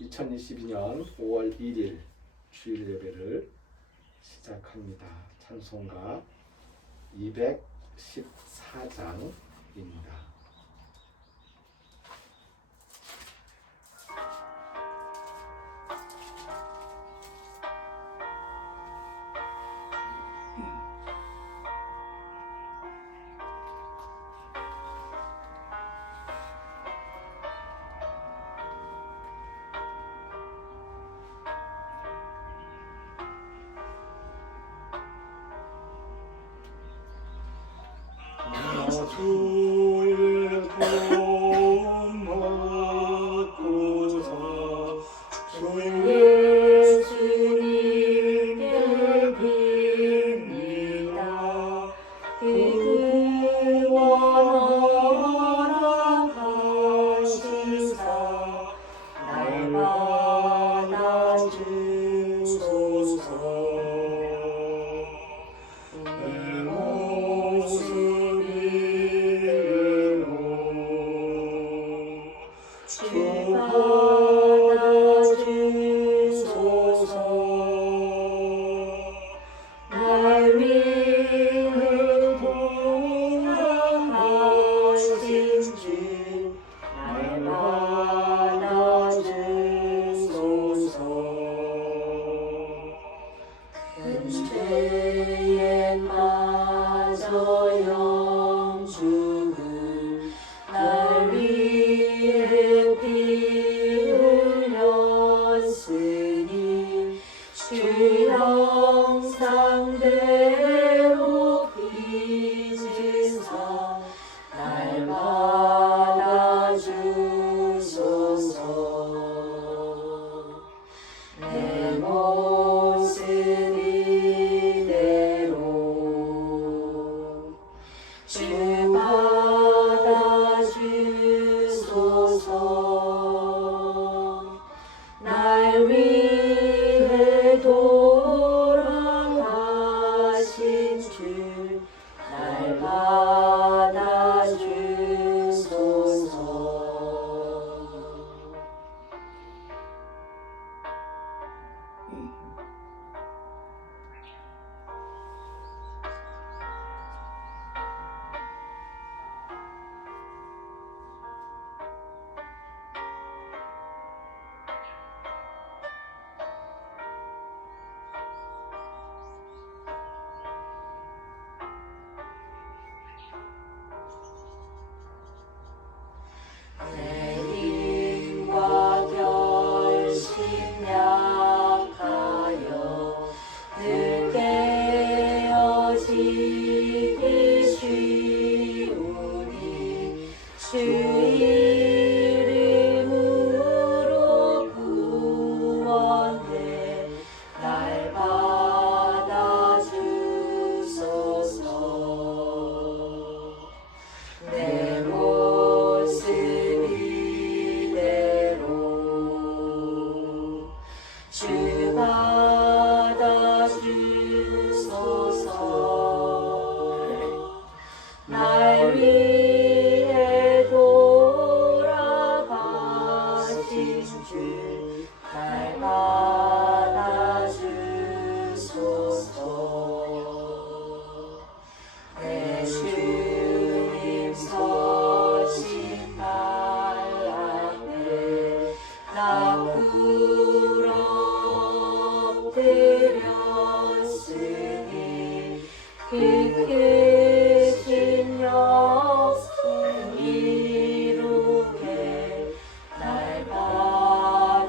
2022년 5월 1일 주일 예배를 시작합니다. 찬송가 214장입니다. 주의 도움 받고자 주 예수님께 빕니다. 구원하라 하시사 날마다 주소서. 형상대로 빚으사 날마다 주소서. 내 모습 이대로 주 받아주소서. 날 위해 돌아가신 주 날 받아주소서. 내 힘과 결심 약하여 늘 깨어지기 쉬우니 주 이름으로 구원해 날 받아주소서. 내 모습 이대로 주 받아주소서. 날 위해 돌아가신 주 날 받아주소서. 내 주님 서신 날 앞에 나 부럽드렸으니 그 크신 역사 이루게 날 받아주소서.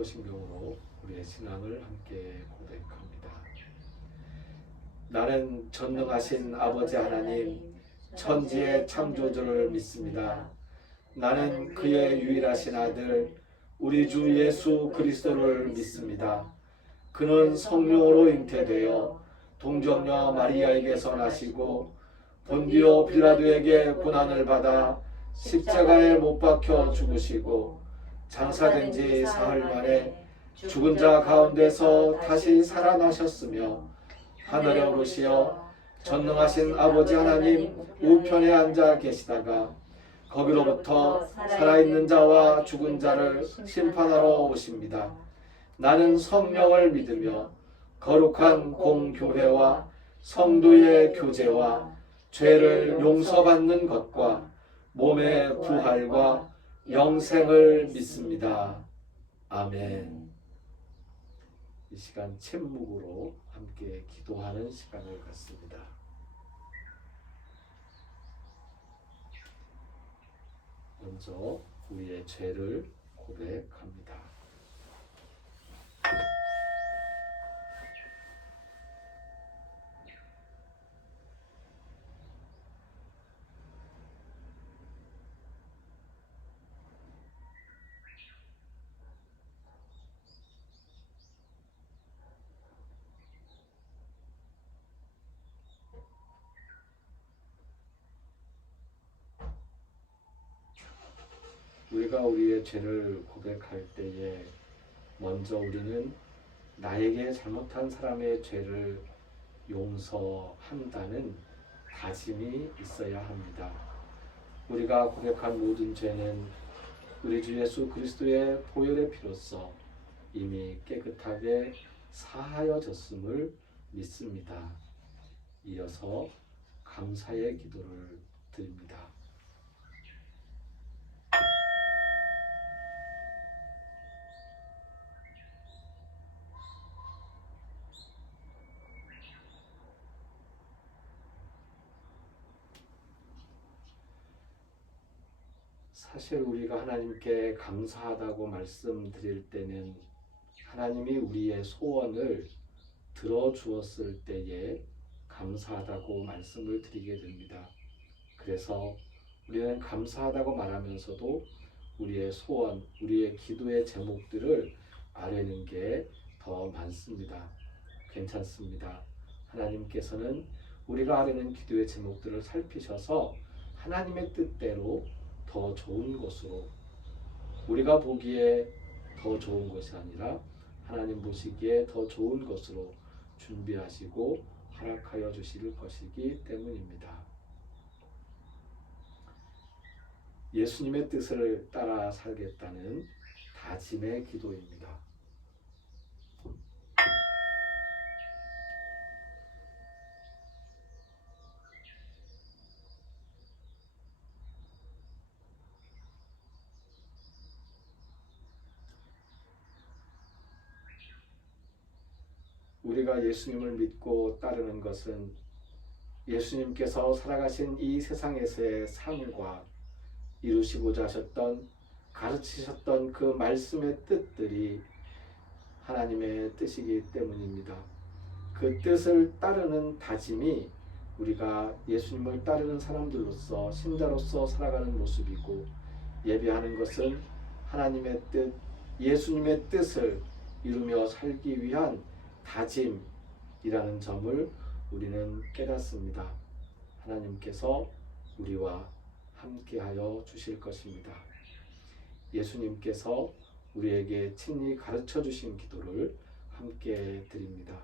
사도신경으로 우리의 신앙을 함께 고백합니다. 나는 전능하신 아버지 하나님, 천지의 창조주를 믿습니다. 나는 그의 유일하신 아들, 우리 주 예수 그리스도를 믿습니다. 그는 성령으로 잉태되어 동정녀 마리아에게서 나시고 본디오 빌라도에게 고난을 받아 십자가에 못 박혀 죽으시고 장사된 지 사흘 만에 죽은 자 가운데서 다시 살아나셨으며 하늘에 오르시어 전능하신 아버지 하나님 우편에 앉아 계시다가 거기로부터 살아있는 자와 죽은 자를 심판하러 오십니다. 나는 성령을 믿으며 거룩한 공교회와 성도의 교제와 죄를 용서받는 것과 몸의 부활과 영생을 믿습니다. 아멘. 이 시간 침묵으로 함께 기도하는 시간을 갖습니다. 먼저 우리의 죄를 고백합니다. 우리가 우리의 죄를 고백할 때에 먼저 우리는 나에게 잘못한 사람의 죄를 용서한다는 다짐이 있어야 합니다. 우리가 고백한 모든 죄는 우리 주 예수 그리스도의 보혈의 피로써 이미 깨끗하게 사하여졌음을 믿습니다. 이어서 감사의 기도를 드립니다. 사실 우리가 하나님께 감사하다고 말씀드릴 때는 하나님이 우리의 소원을 들어주었을 때에 감사하다고 말씀을 드리게 됩니다. 그래서 우리는 감사하다고 말하면서도 우리의 소원, 우리의 기도의 제목들을 아뢰는 게 더 많습니다. 괜찮습니다. 하나님께서는 우리가 아뢰는 기도의 제목들을 살피셔서 하나님의 뜻대로 더 좋은 것으로, 우리가 보기에 더 좋은 것이 아니라 하나님 보시기에 더 좋은 것으로 준비하시고 허락하여 주실 것이기 때문입니다. 예수님의 뜻을 따라 살겠다는 다짐의 기도입니다. 우리가 예수님을 믿고 따르는 것은 예수님께서 살아가신 이 세상에서의 삶과 이루시고자 하셨던, 가르치셨던 그 말씀의 뜻들이 하나님의 뜻이기 때문입니다. 그 뜻을 따르는 다짐이 우리가 예수님을 따르는 사람들로서, 신자로서 살아가는 모습이고, 예배하는 것은 하나님의 뜻, 예수님의 뜻을 이루며 살기 위한 다짐이라는 점을 우리는 깨닫습니다. 하나님께서 우리와 함께하여 주실 것입니다. 예수님께서 우리에게 친히 가르쳐 주신 기도를 함께 드립니다.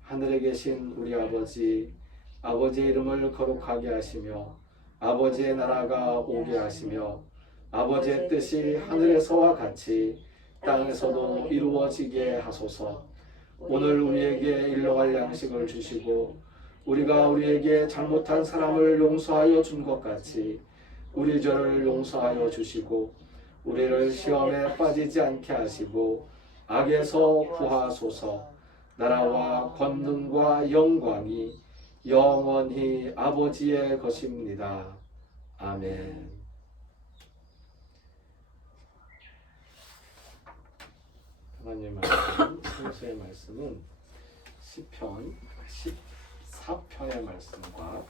하늘에 계신 우리 아버지, 아버지의 이름을 거룩하게 하시며 아버지의 나라가 오게 하시며 아버지의 뜻이 하늘에서와 같이 땅에서도 이루어지게 하소서. 오늘 우리에게 일용할 양식을 주시고 우리가 우리에게 잘못한 사람을 용서하여 준 것 같이 우리 죄를 용서하여 주시고 우리를 시험에 빠지지 않게 하시고 악에서 구하소서. 나라와 권능과 영광이 영원히 아버지의 것입니다. 아멘. 하나님의 말씀, 성서의 말씀은 시편 14편의 말씀과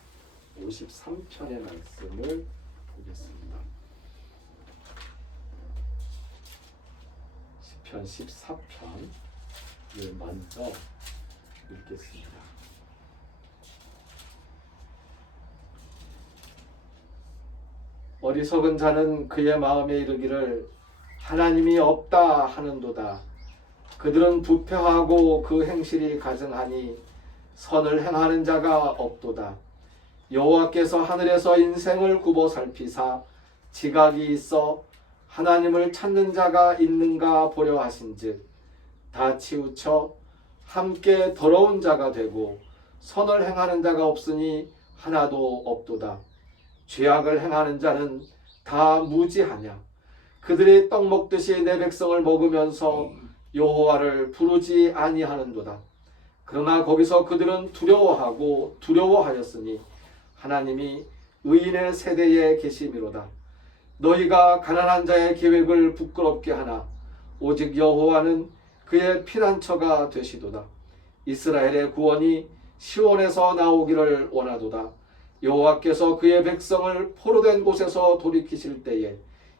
53편의 말씀을 보겠습니다. 시편 14편을 먼저 읽겠습니다. 어리석은 자는 그의 마음에 이르기를 하나님이 없다 하는도다. 그들은 부패하고 그 행실이 가증하니 선을 행하는 자가 없도다. 여호와께서 하늘에서 인생을 굽어 살피사 지각이 있어 하나님을 찾는 자가 있는가 보려 하신즉 다 치우쳐 함께 더러운 자가 되고 선을 행하는 자가 없으니 하나도 없도다. 죄악을 행하는 자는 다 무지하냐. 그들이 떡 먹듯이 내 백성을 먹으면서 여호와를 부르지 아니하는도다. 그러나 거기서 그들은 두려워하고 두려워하였으니 하나님이 의인의 세대에 계심이로다. 너희가 가난한 자의 계획을 부끄럽게 하나 오직 여호와는 그의 피난처가 되시도다. 이스라엘의 구원이 시온에서 나오기를 원하도다. 여호와께서 그의 백성을 포로된 곳에서 돌이키실 때에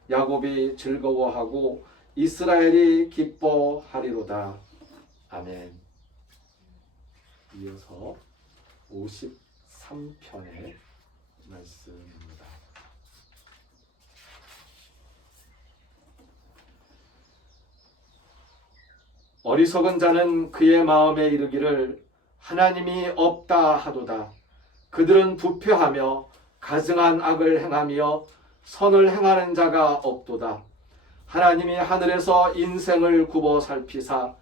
야곱이 즐거워하고 이스라엘이 기뻐하리로다. 아멘. 이어서 53편의 말씀입니다. 어리석은 자는 그의 마음에 이르기를 하나님이 없다 하도다. 그들은 부패하며 가증한 악을 행하며 선을 행하는 자가 없도다. 하나님이 하늘에서 인생을 굽어 살피사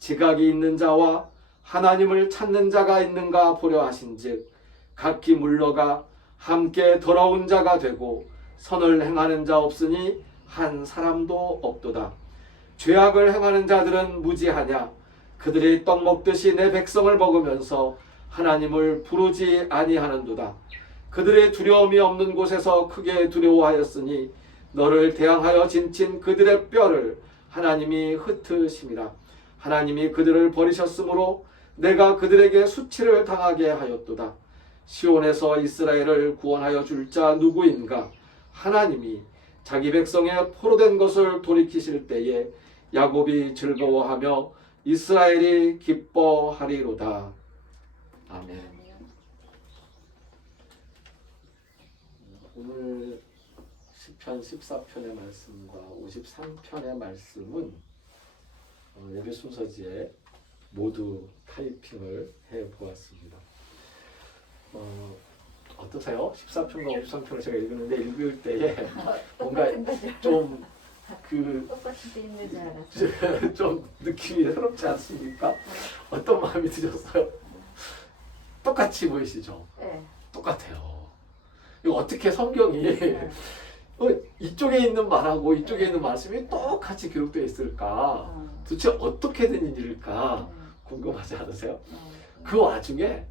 지각이 있는 자와 하나님을 찾는 자가 있는가 보려 하신즉 각기 물러가 함께 더러운 자가 되고 선을 행하는 자 없으니 한 사람도 없도다. 죄악을 행하는 자들은 무지하냐. 그들이 떡 먹듯이 내 백성을 먹으면서 하나님을 부르지 아니하는도다. 그들의 두려움이 없는 곳에서 크게 두려워하였으니 너를 대항하여 진친 그들의 뼈를 하나님이 흩으심이라. 하나님이 그들을 버리셨으므로 내가 그들에게 수치를 당하게 하였도다. 시온에서 이스라엘을 구원하여 줄 자 누구인가? 하나님이 자기 백성의 포로된 것을 돌이키실 때에 야곱이 즐거워하며 이스라엘이 기뻐하리로다. 아멘. 오늘 시편 14편의 말씀과 53편의 말씀은 예배 순서지에 모두 타이핑을 해보았습니다. 어떠세요? 14편과 53편을 제가 읽었는데 읽을 때에 뭔가 좀 똑같이 있는 줄 알았어요. 좀 느낌이 새롭지 않습니까? 어떤 마음이 드셨어요? 똑같이 보이시죠? 네. 똑같아요. 이거 어떻게 성경이 이쪽에 있는 말하고 이쪽에 있는 말씀이 똑같이 기록되어 있을까? 도대체 어떻게 된 일일까? 궁금하지 않으세요? 그 와중에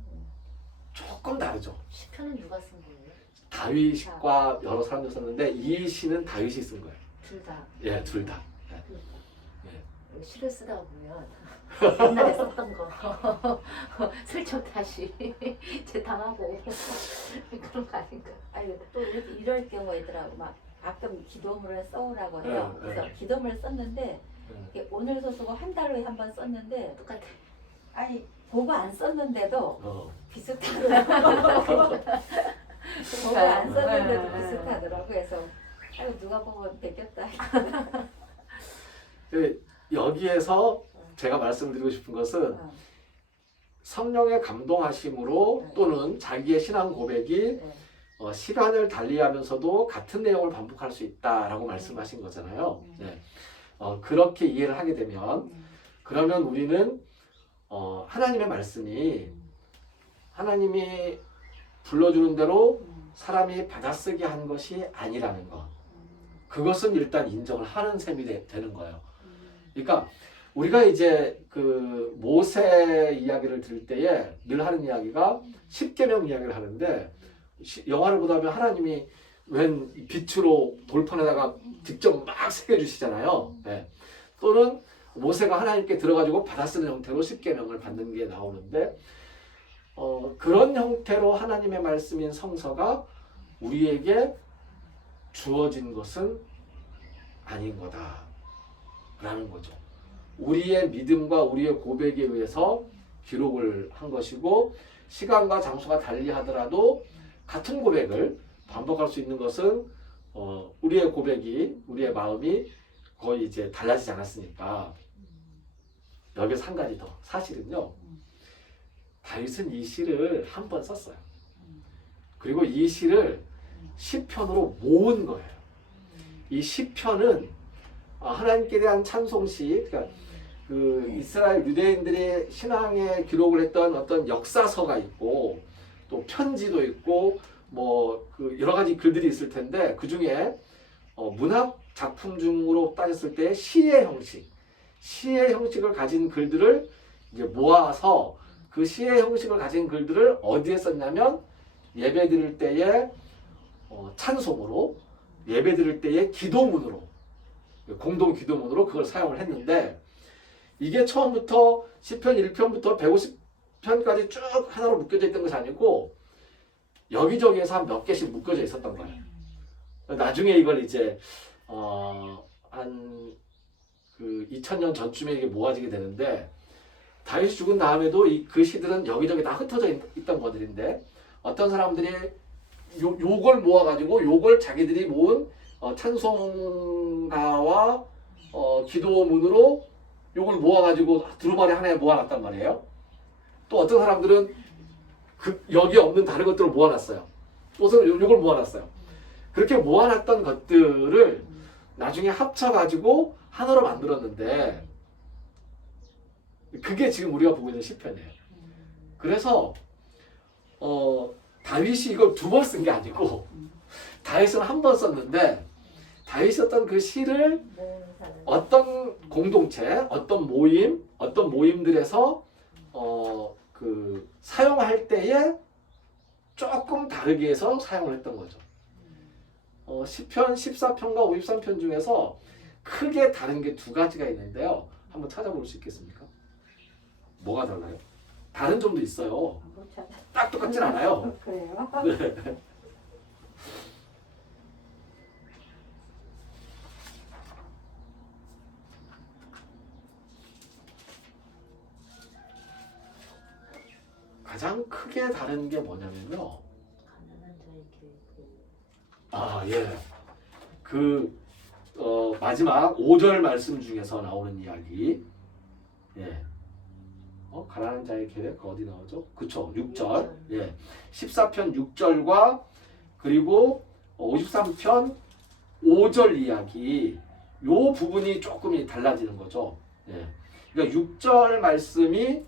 조금 다르죠. 시편은 누가 쓴 거예요? 다윗과 여러 사람들 썼는데 이 시는 다윗이 쓴 거예요. 둘 다. 예, 둘 다. 예. 시를 쓰다 보면 옛날에 썼던 거 슬쩍 다시 재탕하고 그런 거 아닌가? 아니 또 이럴 경우에더라 막 가끔 기도문을 써오라고 해요. 그래서 기도문을 썼는데 이게 오늘도 쓰고 한 달 후에 한 번 썼는데 똑같아. 아니 보고 안 썼는데도 비슷하더라고. 보고 네. 안 썼는데도 비슷하더라고. 그래서 아유 누가 보면 베꼈다. 여기에서 제가 말씀드리고 싶은 것은 성령의 감동하심으로 또는 자기의 신앙 고백이 시간을 달리하면서도 같은 내용을 반복할 수 있다라고 말씀하신 거잖아요. 네. 그렇게 이해를 하게 되면 그러면 우리는 하나님의 말씀이 하나님이 불러주는 대로 사람이 받아쓰게 한 것이 아니라는 것. 그것은 일단 인정을 하는 셈이 되는 거예요. 그러니까 우리가 이제 그 모세 이야기를 들을 때에 늘 하는 이야기가 십계명 이야기를 하는데 영화를 보다 보면 하나님이 웬 빛으로 돌판에다가 직접 막 새겨주시잖아요. 네. 또는 모세가 하나님께 들어가지고 받아 쓰는 형태로 십계명을 받는 게 나오는데 그런 형태로 하나님의 말씀인 성서가 우리에게 주어진 것은 아닌 거다라는 거죠. 우리의 믿음과 우리의 고백에 의해서 기록을 한 것이고 시간과 장소가 달리하더라도 같은 고백을 반복할 수 있는 것은 우리의 고백이 우리의 마음이 거의 이제 달라지지 않았으니까. 여기서 한 가지 더 사실은요. 다윗은 이 시를 한 번 썼어요. 그리고 이 시를 시편으로 모은 거예요. 이 시편은 하나님께 대한 찬송시, 그러니까 그 이스라엘 유대인들의 신앙에 기록을 했던 어떤 역사서가 있고 또 편지도 있고 뭐 그 여러 가지 글들이 있을 텐데 그 중에 문학 작품 중으로 따졌을 때 시의 형식을 가진 글들을 이제 모아서 그 시의 형식을 가진 글들을 어디에 썼냐면 예배 드릴 때에 찬송으로, 예배 드릴 때에 기도문으로, 공동 기도문으로 그걸 사용을 했는데 이게 처음부터 시편 1편부터 150편까지 쭉 하나로 묶여져 있던 것이 아니고 여기저기에서 한 몇 개씩 묶여져 있었던 거예요. 나중에 이걸 이제 한 그 2000년 전쯤에 이게 모아지게 되는데 다윗이 죽은 다음에도 그 시들은 여기저기 다 흩어져 있던 것들인데 어떤 사람들이 요걸 모아가지고 요걸 자기들이 모은 찬송가와 기도문으로 요걸 모아가지고 두루마리 하나에 모아놨단 말이에요. 또 어떤 사람들은 여기 없는 다른 것들을 모아놨어요. 또 요걸 모아놨어요. 그렇게 모아놨던 것들을 나중에 합쳐가지고 하나로 만들었는데 그게 지금 우리가 보고 있는 시편이에요. 그래서 다윗이 이걸 두 번 쓴 게 아니고 다윗은 한 번 썼는데 다윗이 썼던 그 시를 어떤 공동체, 어떤 모임들에서 그 사용할 때에 조금 다르게 해서 사용을 했던 거죠. 시편 14편과 53편 중에서 크게 다른 게 두 가지가 있는데요. 한번 찾아볼 수 있겠습니까? 뭐가 달라요? 다른 점도 있어요. 딱 똑같진 않아요. 그래요? 네. 가장 크게 다른 게 뭐냐면요. 가난한 자의 교육. 예. 마지막 5절 말씀 중에서 나오는 이야기. 예. 가난한 자의 계획 어디 나오죠? 그쵸. 6절. 예. 14편 6절과 그리고 53편 5절 이야기. 요 부분이 조금 달라지는 거죠. 예. 그러니까 6절 말씀이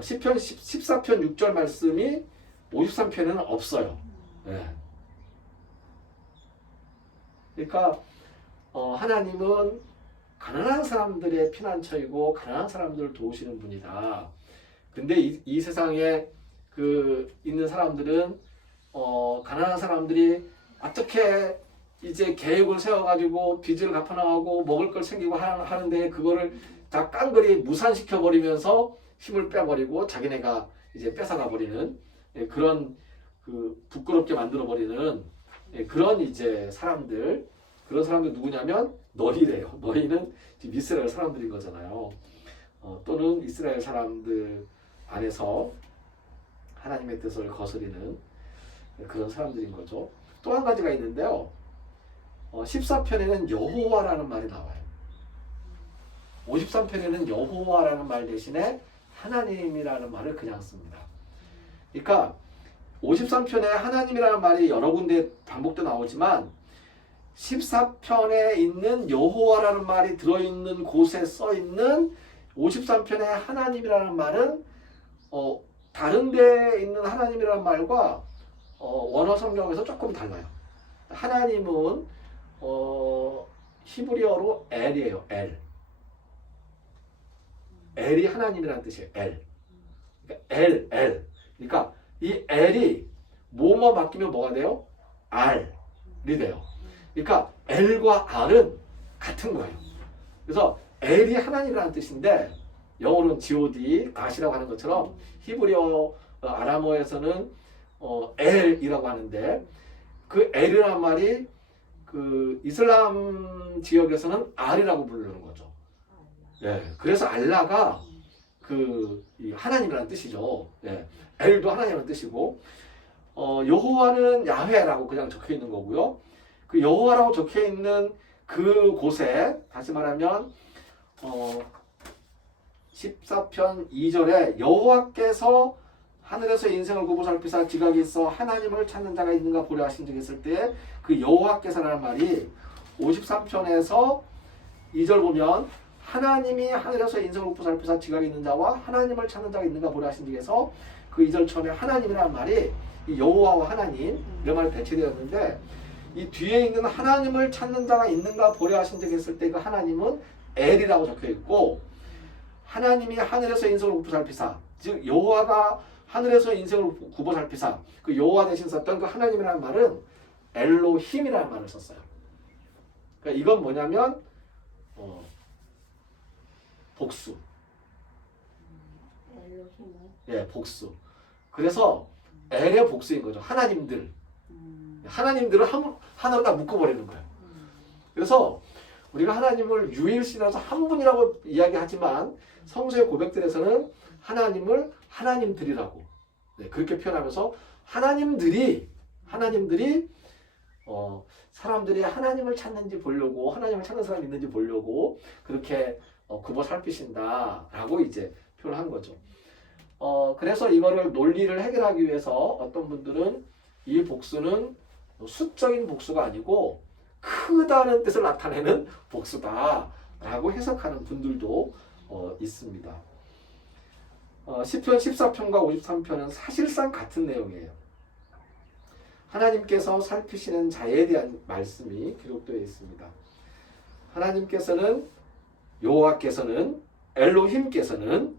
시편 14편 6절 말씀이 53편에는 없어요. 예. 그러니까 하나님은 가난한 사람들의 피난처이고 가난한 사람들을 도우시는 분이다. 근데 이 세상에 있는 사람들은 가난한 사람들이 어떻게 이제 계획을 세워가지고 빚을 갚아나가고 먹을 걸 챙기고 하는데 그거를 다 깡그리 무산시켜 버리면서 힘을 빼버리고 자기네가 이제 뺏어가 버리는 그런 부끄럽게 만들어 버리는 그런 이제 그런 사람들 누구냐면 너희래요. 너희는 지금 이스라엘 사람들인 거잖아요. 또는 이스라엘 사람들 안에서 하나님의 뜻을 거스리는 그런 사람들인 거죠. 또 한 가지가 있는데요. 14편에는 여호와라는 말이 나와요. 53편에는 여호와라는 말 대신에 하나님이라는 말을 그냥 씁니다. 그러니까 53편에 하나님이라는 말이 여러 군데 반복도 나오지만 14편에 있는 여호와라는 말이 들어있는 곳에 써있는 53편의 하나님이라는 말은 다른 데에 있는 하나님이라는 말과 원어 성경에서 조금 달라요. 하나님은 히브리어로 엘이에요. 엘이 하나님이라는 뜻이에요. 그러니까 엘. 그러니까 이 엘이 뭐뭐 바뀌면 뭐가 돼요? 알이 돼요. 그러니까 엘과 알은 같은 거예요. 그래서 엘이 하나님이라는 뜻인데 영어로는 God, God이라고 하는 것처럼 히브리어 아람어에서는 엘이라고 하는데 그 엘이라는 말이 그 이슬람 지역에서는 알이라고 부르는 거죠. 예, 그래서 알라가 이 하나님이라는 뜻이죠. 예, 엘도 하나님이라는 뜻이고 여호와는 야훼라고 그냥 적혀 있는 거고요. 그 여호와라고 적혀 있는 그 곳에 다시 말하면 14편 2절에 여호와께서 하늘에서 인생을 구보살피사 지각이 있어 하나님을 찾는 자가 있는가 보려 하신 적이 있을 때 그 여호와께서라는 말이 53편에서 2절 보면 하나님이 하늘에서 인생을 구보살피사 지각이 있는 자와 하나님을 찾는 자가 있는가 보려 하신 적에서 그 2절 처음에 하나님이라는 말이 이 여호와와 하나님 이런 말이 배치되었는데 이 뒤에 있는 하나님을 찾는 자가 있는가 보려 하신 적이 있을 때 그 하나님은 엘이라고 적혀 있고 하나님이 하늘에서 인생을 구보살피사 즉 여호와가 하늘에서 인생을 구보살피사 그 여호와 대신 썼던 그 하나님이라는 말은 엘로힘이라는 말을 썼어요. 그러니까 이건 뭐냐면 복수. 예, 복수. 그래서 엘의 복수인 거죠. 하나님들. 하나님들을 하나로 다 묶어버리는 거예요. 그래서 우리가 하나님을 유일신이라서 한 분이라고 이야기하지만 성서의 고백들에서는 하나님을 하나님들이라고 그렇게 표현하면서 하나님들이 사람들이 하나님을 찾는지 보려고 하나님을 찾는 사람이 있는지 보려고 그렇게 굽어 살피신다라고 이제 표현한 거죠. 그래서 이거를 논리를 해결하기 위해서 어떤 분들은 이 복수는 수적인 복수가 아니고 크다는 뜻을 나타내는 복수다라고 해석하는 분들도 있습니다. 시편 14편과 53편은 사실상 같은 내용이에요. 하나님께서 살피시는 자에 대한 말씀이 기록되어 있습니다. 하나님께서는 여호와께서는 엘로힘께서는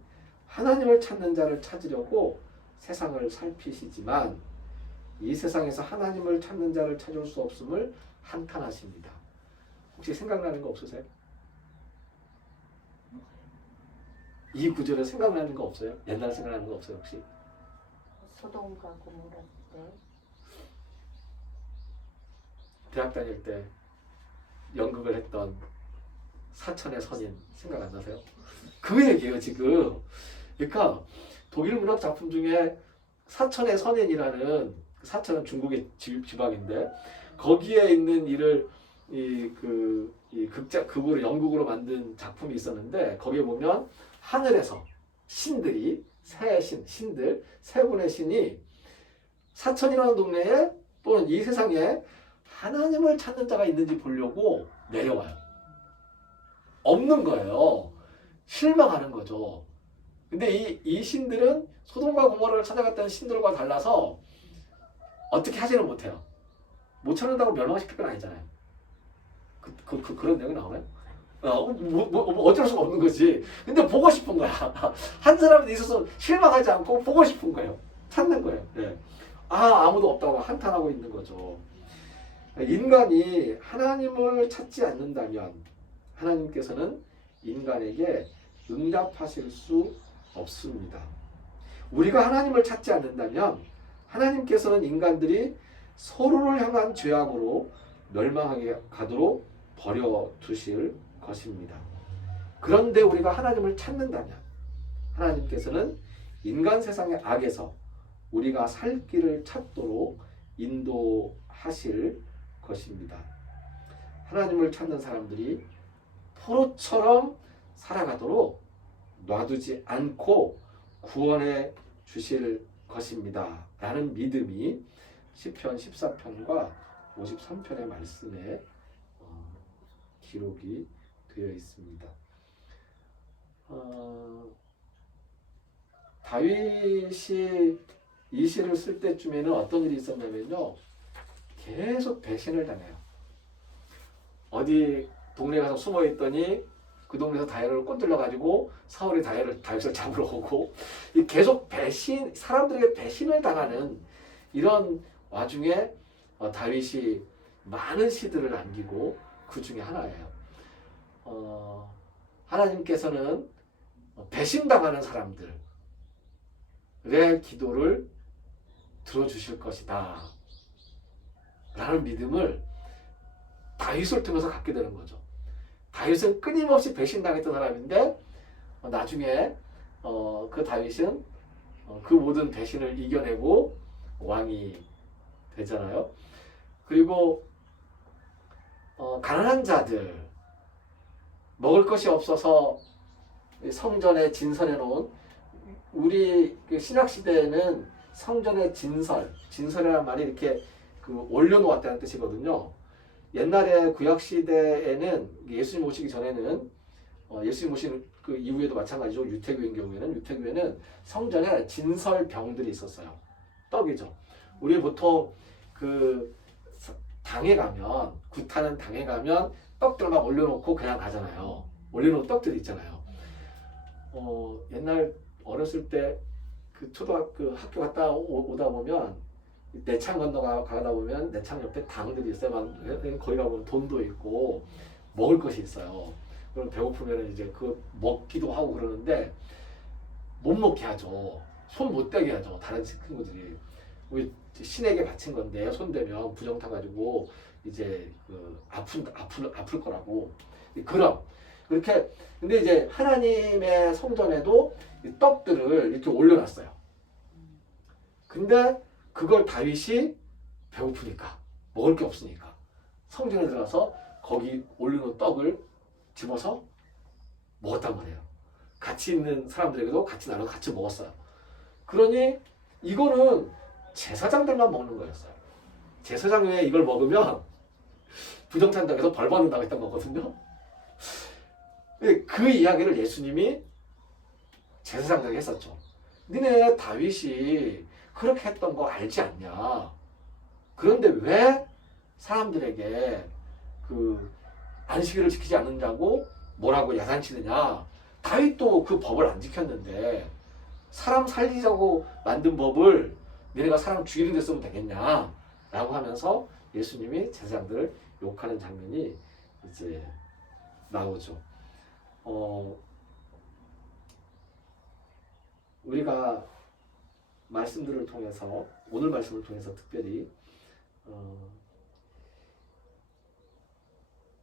하나님을 찾는 자를 찾으려고 세상을 살피시지만 이 세상에서 하나님을 찾는 자를 찾을 수 없음을 한탄하십니다. 혹시 생각나는 거 없으세요? 이 구절에 생각나는 거 없어요? 옛날 생각나는 거 없어요 혹시? 소돔과 고모라 때 대학 다닐 때 연극을 했던 사천의 선인 생각 안 나세요? 그 얘기예요 지금. 그러니까 독일 문학 작품 중에 사천의 선인이라는 사천은 중국의 지방인데 거기에 있는 일을 극으로 연극으로 만든 작품이 있었는데 거기에 보면 하늘에서 신들이 신들 세 분의 신이 사천이라는 동네에 또는 이 세상에 하나님을 찾는 자가 있는지 보려고 내려와요. 없는 거예요. 실망하는 거죠. 근데 이 신들은 소돔과 고모라를 찾아갔던 신들과 달라서 어떻게 하지는 못해요. 못 찾는다고 멸망시킬 건 아니잖아요. 그런 내용이 나오나요? 어쩔 수가 없는 거지. 근데 보고 싶은 거야. 한 사람이 있어서 실망하지 않고 보고 싶은 거예요. 찾는 거예요. 네. 아무도 없다고 한탄하고 있는 거죠. 인간이 하나님을 찾지 않는다면 하나님께서는 인간에게 응답하실 수 없습니다. 우리가 하나님을 찾지 않는다면 하나님께서는 인간들이 서로를 향한 죄악으로 멸망하게 가도록 버려두실 것입니다. 그런데 우리가 하나님을 찾는다면 하나님께서는 인간 세상의 악에서 우리가 살 길을 찾도록 인도하실 것입니다. 하나님을 찾는 사람들이 포로처럼 살아가도록 놔두지 않고 구원해 주실 것입니다. 라는 믿음이 시편 14편과 53편의 말씀에 기록이 되어 있습니다. 다윗이 이 시를 쓸 때쯤에는 어떤 일이 있었냐면요. 계속 배신을 당해요. 어디 동네 가서 숨어 있더니 그 동네에서 다윗을 꼰들러 가지고 사울이 다윗을 잡으러 오고 계속 사람들에게 배신을 당하는 이런 와중에 다윗이 많은 시들을 남기고 그 중에 하나예요. 하나님께서는 배신당하는 사람들의 기도를 들어주실 것이다 라는 믿음을 다윗을 통해서 갖게 되는 거죠. 다윗은 끊임없이 배신당했던 사람인데 나중에 그 다윗은 그 모든 배신을 이겨내고 왕이 되잖아요. 그리고 가난한 자들, 먹을 것이 없어서 성전에 진설해 놓은, 우리 그 신약 시대에는 성전의 진설이라는 말이 이렇게 올려놓았다는 뜻이거든요. 옛날에 구약 시대에는 예수님 오시기 전에는 예수님 오신 그 이후에도 마찬가지죠. 유태교에는 성전에 진설병들이 있었어요. 떡이죠. 우리 보통 그 당에 가면, 굿하는 당에 가면 떡들 막 올려놓고 그냥 가잖아요. 올려놓은 떡들이 있잖아요. 옛날 어렸을 때 그 초등학교 학교 갔다 오다 보면 내창 가다 보면 내창 옆에 당들이 있어요. 거기 가보면 돈도 있고 먹을 것이 있어요. 그럼 배고프면 이제 그거 먹기도 하고 그러는데 못 먹게 하죠. 손 못 대게 하죠. 다른 친구들이. 우리 신에게 바친 건데 손 대면 부정 타가지고 이제 아플 거라고. 그럼 그렇게. 근데 이제 하나님의 성전에도 이 떡들을 이렇게 올려놨어요. 근데 그걸 다윗이 배고프니까, 먹을 게 없으니까 성전에 들어가서 거기 올려놓은 떡을 집어서 먹었단 말이에요. 같이 있는 사람들에게도 같이 나눠서 같이 먹었어요. 그러니 이거는 제사장들만 먹는 거였어요. 제사장 외에 이걸 먹으면 부정찬다고 해서 벌 받는다고 했던 거거든요. 그 이야기를 예수님이 제사장들에게 했었죠. 니네 다윗이 그렇게 했던 거 알지 않냐? 그런데 왜 사람들에게 그 안식일을 지키지 않는다고 뭐라고 야단치느냐? 다윗도 그 법을 안 지켰는데 사람 살리자고 만든 법을 니네가 사람 죽이는 데 쓰면 되겠냐? 라고 하면서 예수님이 제사장들을 욕하는 장면이 이제 나오죠. 우리가 말씀들을 통해서, 오늘 말씀을 통해서 특별히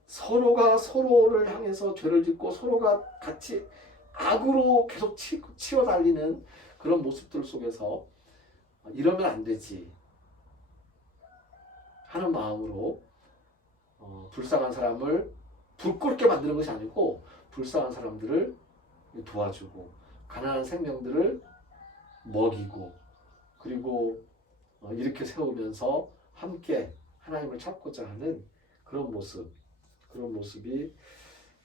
서로가 서로를 향해서 죄를 짓고 서로가 같이 악으로 계속 치워 달리는 그런 모습들 속에서 이러면 안 되지 하는 마음으로 불쌍한 사람을 부끄럽게 만드는 것이 아니고 불쌍한 사람들을 도와주고 가난한 생명들을 먹이고 그리고 이렇게 세우면서 함께 하나님을 찾고자 하는 그런 모습이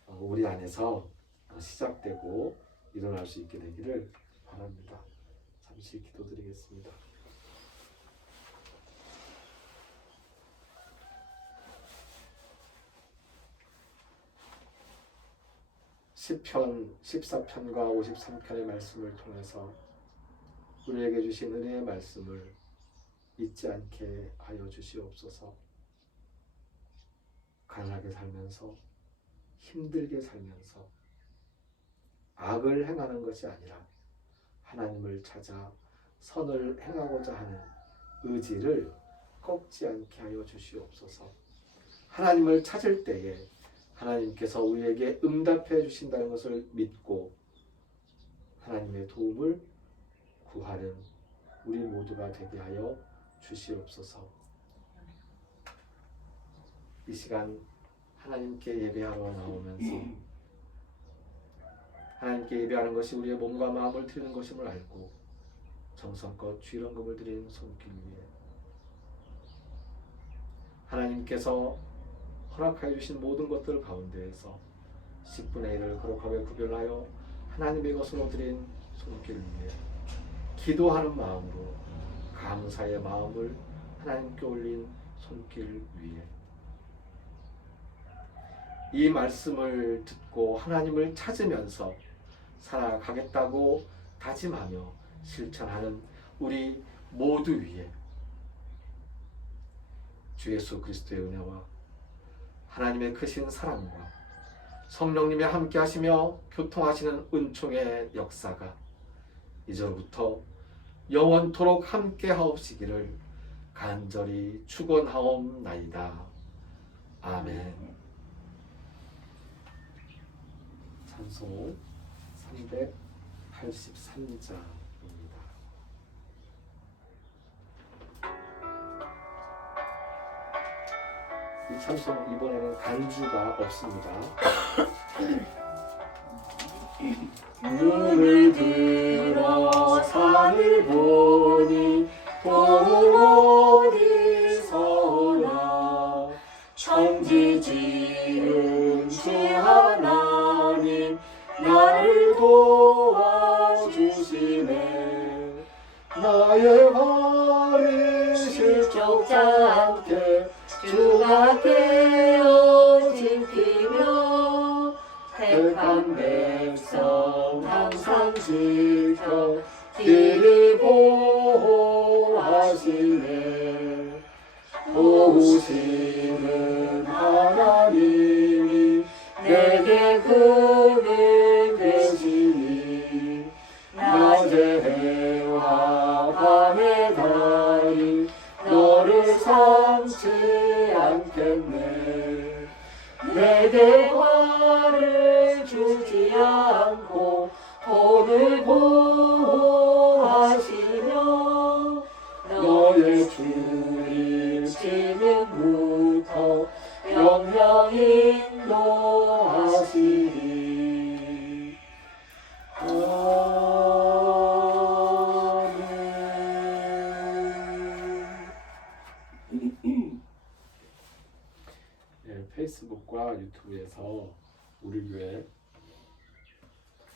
우리 안에서 시작되고 일어날 수 있게 되기를 바랍니다. 잠시 기도드리겠습니다. 시편 14편과 53편의 말씀을 통해서 우리에게 주신 은혜의 말씀을 잊지 않게 하여 주시옵소서. 가난하게 살면서 힘들게 살면서 악을 행하는 것이 아니라 하나님을 찾아 선을 행하고자 하는 의지를 꺾지 않게 하여 주시옵소서. 하나님을 찾을 때에 하나님께서 우리에게 응답해 주신다는 것을 믿고 하나님의 도움을 구하는 우리 모두가 되게 하여 주시옵소서. 이 시간 하나님께 예배하러 나오면서 하나님께 예배하는 것이 우리의 몸과 마음을 드리는 것임을 알고 정성껏 주일헌금을 드리는 손길 위에 하나님께서 허락하여 주신 모든 것들 가운데에서 10분의 1을 거룩하게 구별하여 하나님의 것으로 드린 손길 위에 기도하는 마음으로 감사의 마음을 하나님께 올린 손길 위에 이 말씀을 듣고 하나님을 찾으면서 살아가겠다고 다짐하며 실천하는 우리 모두 위에 주 예수 그리스도의 은혜와 하나님의 크신 사랑과 성령님이 함께 하시며 교통하시는 은총의 역사가 이제로부터 영원토록 함께 하옵시기를 간절히 축원하옵나이다. 아멘. 찬송 383장입니다. 이 찬송 이번에는 간주가 없습니다. 눈을 들어 산을 보니 도움 어디서나 천지 지은 주 하나님 나를 도와주시네. 나의 발이 실족지 않게 주가 깨어 지키며 택한 백성 항상 지켜 길을 보호하시네. 도우시는 하나님이 내게 그늘 되시니 낮의 해와 밤의 달이 너를 삼지 않겠네. 내게 화를 주지 않고 오늘 보호하시며 너의 주님 지금부터 영영 인도하시니. 네, 페이스북과 유튜브에서 우리 교회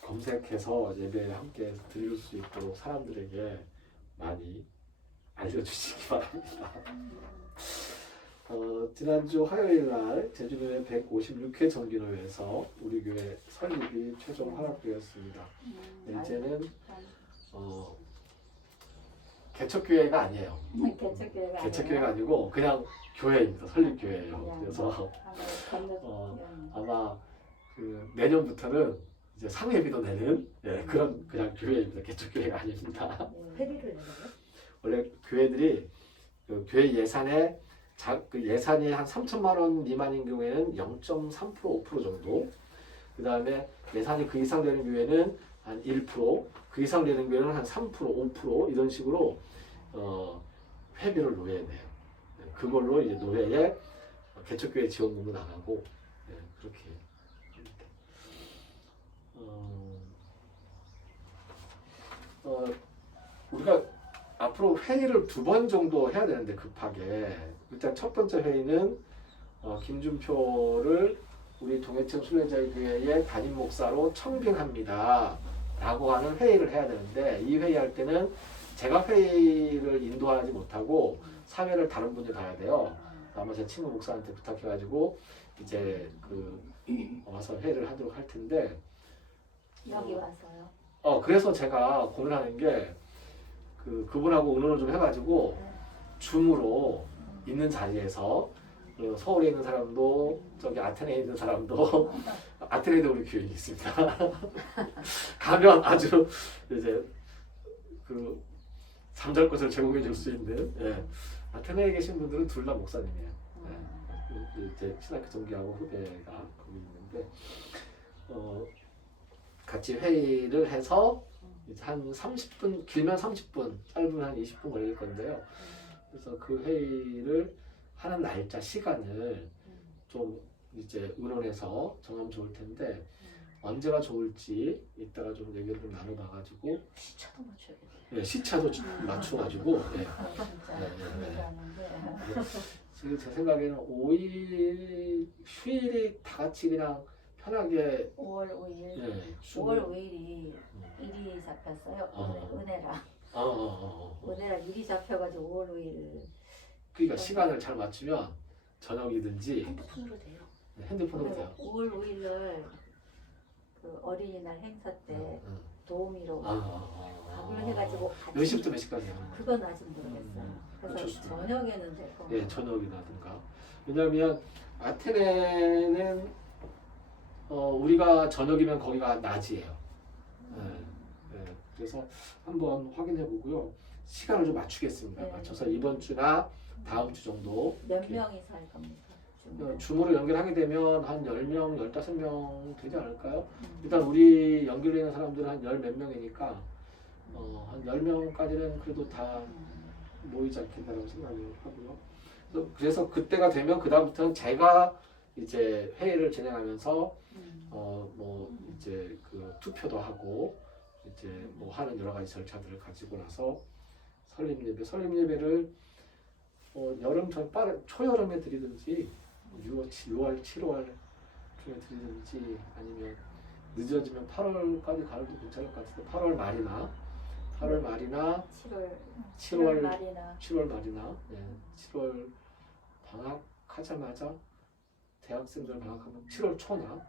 검색해서 예배에 함께 드릴 수 있도록 사람들에게 많이 알려주시기 바랍니다. 지난주 화요일 날 제주교회 156회 정기노회에서 우리 교회 설립이 최종 허락되었습니다. 네, 이제는 개척교회가 아니에요. 개척교회가 아니고 그냥 교회입니다. 설립교회예요. 그래서 아마 그 내년부터는 이제 상회비도 내는 그런 그냥 교회입니다. 개척교회가 아닙니다. 회비를 내는 원래 교회들이 그 교회 예산에 그 예산이 한 3천만 원 미만인 경우에는 0.3% 5% 정도, 그 다음에 예산이 그 이상 되는 교회는 한 1%, 그 이상 되는 교회는 한 3%, 5% 이런 식으로 회비를 노예에 내요. 그걸로 이제 노예에 개척교회 지원금도 나가고 그렇게 합니다. 우리가 앞으로 회의를 2번 정도 해야 되는데 급하게 일단 첫 번째 회의는 김준표를 우리 동해천 순례자의 교회의 담임 목사로 청빙합니다 라고 하는 회의를 해야 되는데, 이 회의할 때는 제가 회의를 인도하지 못하고 사회를 다른 분이 가야 돼요. 아마 제 친구 목사한테 부탁해가지고 이제 와서 회의를 하도록 할 텐데, 여기 와서요? 그래서 제가 고민하는 게 그분하고 의논을 좀 해가지고 줌으로 있는 자리에서 서울에 있는 사람도 저기 아테네에 있는 사람도 아테네에도 우리 교인이 있습니다. 가면 아주 이제 잠잘 곳을 제공해 줄 수 있는 아테네에 계신 분들은 둘 다 목사님이에요. 제 신학교 동기하고 후배가 거기 있는데 같이 회의를 해서 한 30분, 길면 30분, 짧으면 한 20분 걸릴 건데요. 그래서 그 회의를 하는 날짜, 시간을 좀 이제 의논해서 정하면 좋을 텐데, 언제가 좋을지 이따가 좀 얘기를 좀 나눠봐가지고 시차도 맞춰야겠네. 네, 시차도 맞춰가지고 지금 제 생각에는 5일 휴일이 다 같이 그냥 편하게 5월 5일 5월 5일이 일이 잡혔어요. 은혜랑 은혜랑 일이 잡혀가지고 5월 5일 그러니까 시간을 잘 맞추면 저녁이든지 핸드폰으로 돼요. 핸드폰으로 돼요. 5월 5일날 그 어린이날 행사 때 도우미로 밥을 해가지고 몇 시부터 몇 시까지 하는 거예요? 그건 아직 모르겠어요. 그래서 좋습니다. 저녁에는 될 거. 저녁이라든가. 왜냐하면 아테네는 우리가 저녁이면 거기가 낮이에요. 그래서 한번 확인해 보고요. 시간을 좀 맞추겠습니다. 네. 맞춰서 이번 주나 다음 주 정도 몇 이렇게 명이서 할 겁니까? 줌으로 연결하게 되면 한 10명, 15명 되지 않을까요? 음. 일단 우리 연결되는 사람들은 한 10몇 명이니까 한 10명까지는 그래도 다 모이지 않겠다라고 생각을 하고요. 그래서 그때가 되면 그 다음부터는 제가 이제 회의를 진행하면서 뭐 이제 그 투표도 하고 이제 뭐 하는 여러 가지 절차들을 가지고 나서 설립 예배를 여름 전 초여름에 드리든지 6월, 7월 중에 드리든지 아니면 늦어지면 8월까지 가도 괜찮을 것 같은데 8월 말이나 7월 말이나 7월 방학하자마자 대학생들 방학하면 7월 초나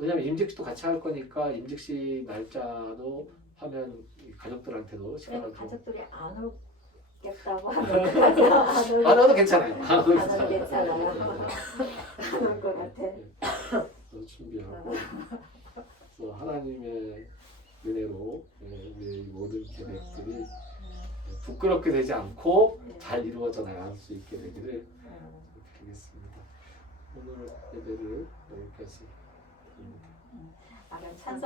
왜냐면 임직식도 같이 할 거니까 임직식 날짜도 하면 가족들한테도 시간을 좀 가족들이 안 오겠다고 하면 안 와도 괜찮아요. 안 와도 안 괜찮아요. 안 올 것 같아. 준비하고 그래서 하나님의 은혜로 우리 모든 계획들이 부끄럽게 되지 않고 잘 이루어져 나갈 수 있게 되기를 드리겠습니다. 오늘 예배를 여기까지 드립니다. 찬성